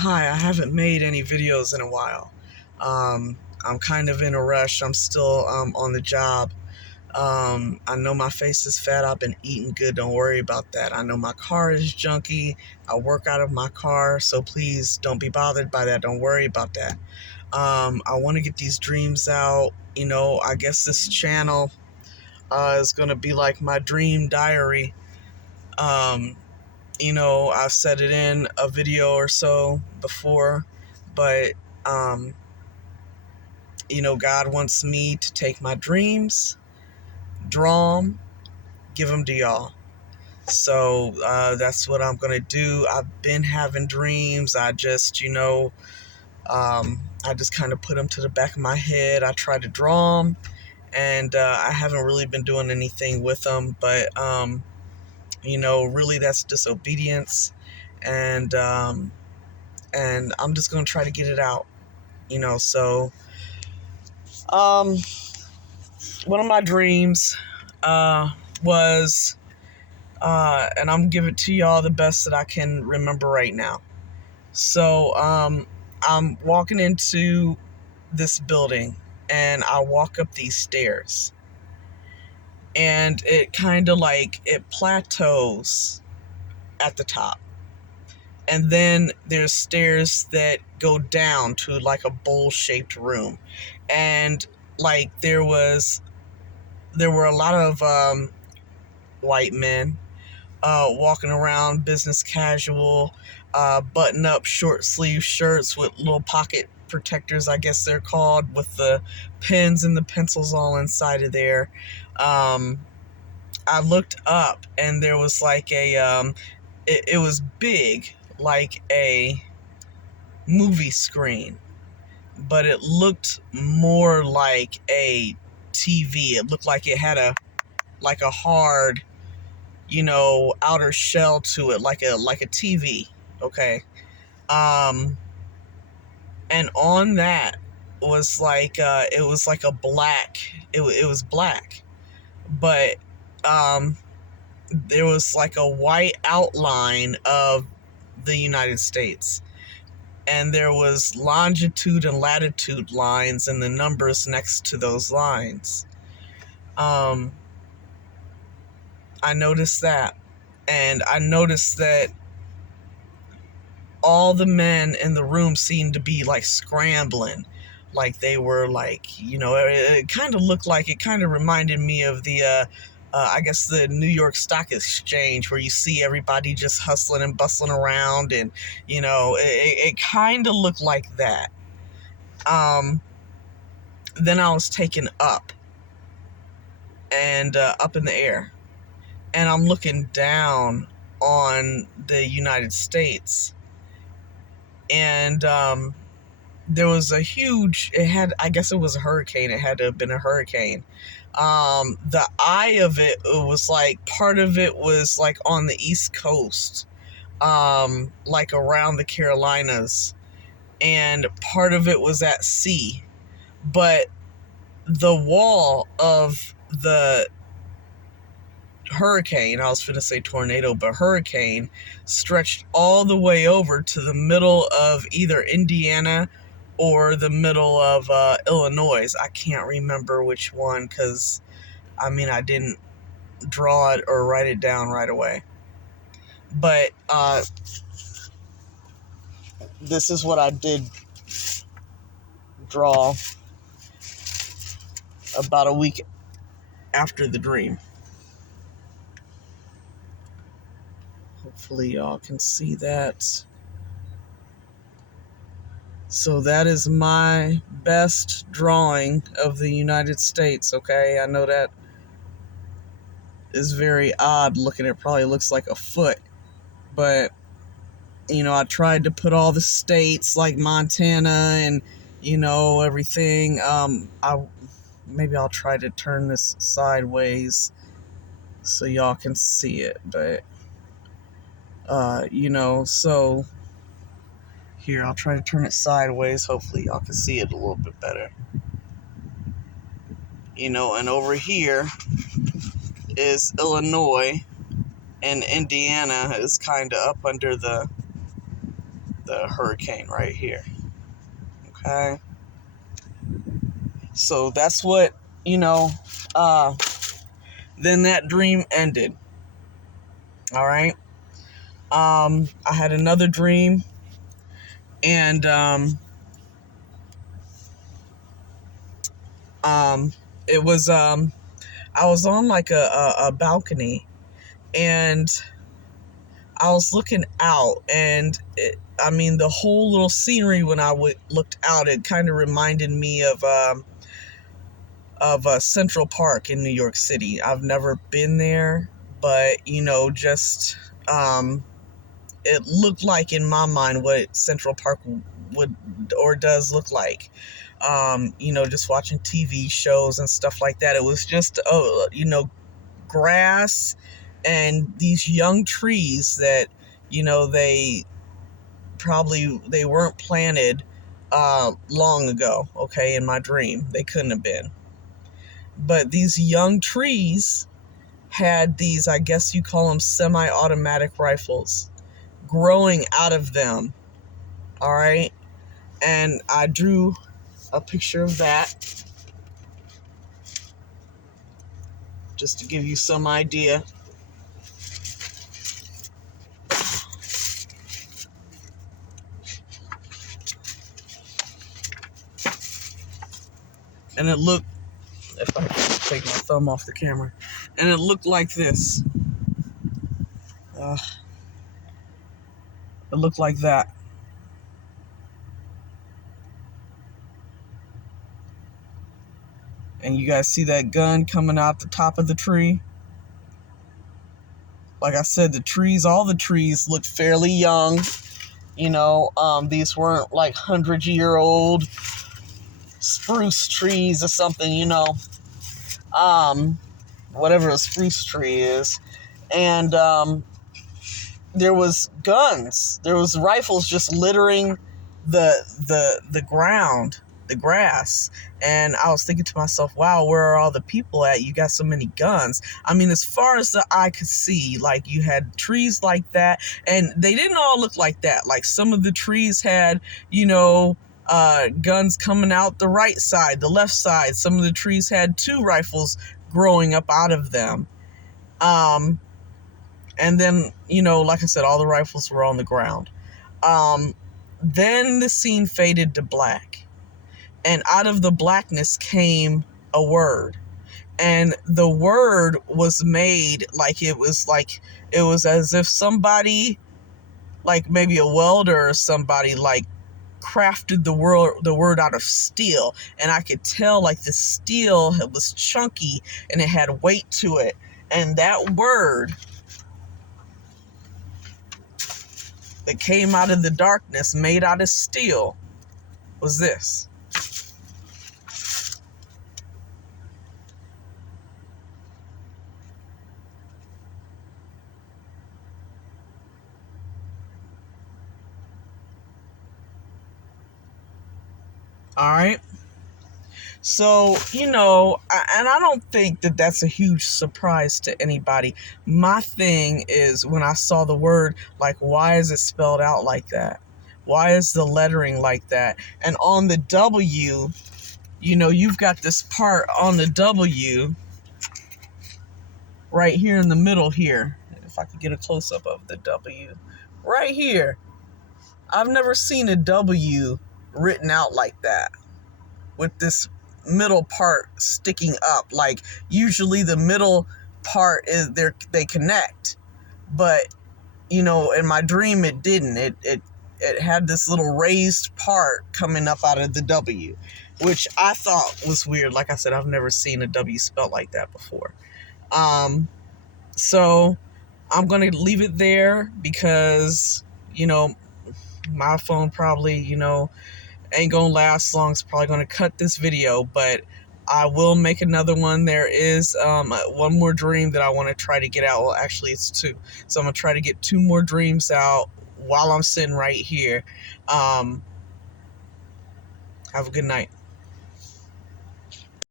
Hi, I haven't made any videos in a while. I'm kind of in a rush. I'm still on the job. I know my face is fat. I've been eating good. Don't worry about that. I know my car is junky. I work out of my car, so please don't be bothered by that. Don't worry about that. I want to get these dreams out. I guess this channel is going to be like my dream diary. Um, I've said it in a video or so before, but, um, God wants me to take my dreams, draw them, give them to y'all. So that's what I'm going to do. I've been having dreams. I just kind of put them to the back of my head. I try to draw them, and I haven't really been doing anything with them, but, really that's disobedience. And I'm just going to try to get it out, so um, one of my dreams was, and I'm giving it to y'all the best that I can remember right now. So I'm walking into this building, and I walk up these stairs, and it kind of like it plateaus at the top. And then there's stairs that go down to like a bowl-shaped room. And like there were a lot of white men walking around business casual, button-up short sleeve shirts with little pocket protectors, I guess they're called, with the pens and the pencils all inside of there. I looked up, and there was like it was big, like a movie screen, but it looked more like a TV. It looked like it had a hard, outer shell to it, like a TV. Okay. And on that was like it was like a black. It was black, but there was like a white outline of the United States, and there was longitude and latitude lines and the numbers next to those lines. I noticed that, and I noticed that all the men in the room seemed to be like scrambling, like they were like, it kind of looked like, it kind of reminded me of the I guess the New York Stock Exchange, where you see everybody just hustling and bustling around, and it kind of looked like that. Then I was taken up, and up in the air, and I'm looking down on the United States, and there was a huge, I guess it was a hurricane. It had to have been a hurricane. The eye of it was like, part of it was like on the East Coast, like around the Carolinas, and part of it was at sea. But the wall of the hurricane, I was going to say tornado, but hurricane, stretched all the way over to the middle of either Indiana or the middle of Illinois. I can't remember which one, because I didn't draw it or write it down right away. But this is what I did draw about a week after the dream. Hopefully y'all can see that. So that is my best drawing of the United States, okay? I know that is very odd looking. It probably looks like a foot. But, I tried to put all the states like Montana and, everything. Maybe I'll try to turn this sideways so y'all can see it. But, so here, I'll try to turn it sideways. Hopefully y'all can see it a little bit better. And over here is Illinois, and Indiana is kind of up under the the hurricane right here. Okay. So that's what, then that dream ended. All right. I had another dream, and it was I was on like a balcony, and I was looking out, and the whole little scenery when I looked out, it kind of reminded me of Central Park in New York City. I've never been there, but just it looked like in my mind what Central Park would or does look like. Just watching TV shows and stuff like that. It was just grass and these young trees that they weren't planted long ago. Okay, in my dream they couldn't have been, but these young trees had these, I guess you call them, semi-automatic rifles growing out of them. All right, and I drew a picture of that just to give you some idea. And it looked, if I can take my thumb off the camera, and it looked like this. It looked like that. And you guys see that gun coming out the top of the tree? Like I said, all the trees looked fairly young. These weren't like 100-year-old spruce trees or something, whatever a spruce tree is. And there was guns. There was rifles just littering the ground, the grass. And I was thinking to myself, wow, where are all the people at? You got so many guns. As far as the eye could see, like, you had trees like that, and they didn't all look like that. Like, some of the trees had, guns coming out the right side, the left side. Some of the trees had 2 rifles growing up out of them. And then, like I said, all the rifles were on the ground. Then the scene faded to black. And out of the blackness came a word. And the word was made it was as if somebody, like maybe a welder or somebody, like crafted the word out of steel. And I could tell, like, the steel, it was chunky and it had weight to it. And that word that came out of the darkness, made out of steel, was this. All right. So, and I don't think that that's a huge surprise to anybody. My thing is, when I saw the word, like, why is it spelled out like that? Why is the lettering like that? And on the W, you've got this part on the W right here in the middle here. If I could get a close-up of the W. Right here. I've never seen a W written out like that, with this middle part sticking up. Like, usually the middle part is they connect, but in my dream it didn't. It had this little raised part coming up out of the W, which I thought was weird. Like I said, I've never seen a W spelled like that before. So I'm gonna leave it there because my phone probably ain't gonna last long. It's probably gonna cut this video, but I will make another one. There is one more dream that I want to try to get out. Well, actually, it's 2. So I'm gonna try to get 2 more dreams out while I'm sitting right here. Have a good night.